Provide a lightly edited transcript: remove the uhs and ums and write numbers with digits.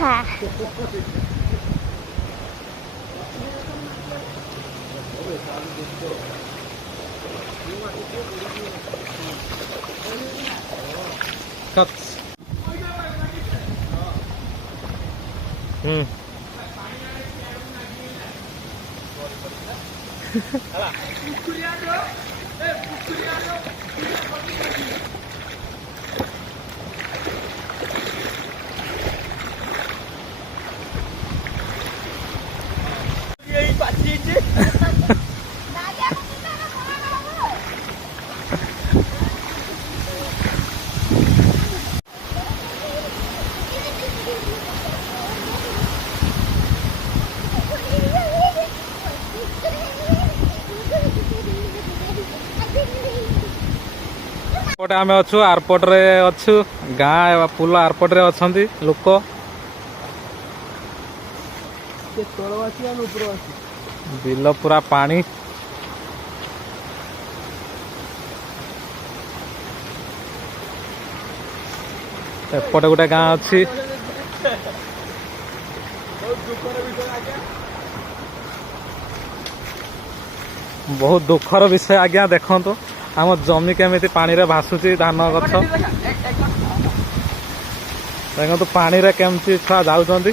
हाँ पटे आम अच्छु आरपट रे अच्छु गाँ पुल आरपट रे अच्छी लोक बिल पूरा पानी एपटे गोटे गाँ अच्छी बहुत दुखर विषय आज्ञा देखो आम जमी केमी पानी रे भासुची धान गछ देखो पानी रे केमती छुआ जाउछंती।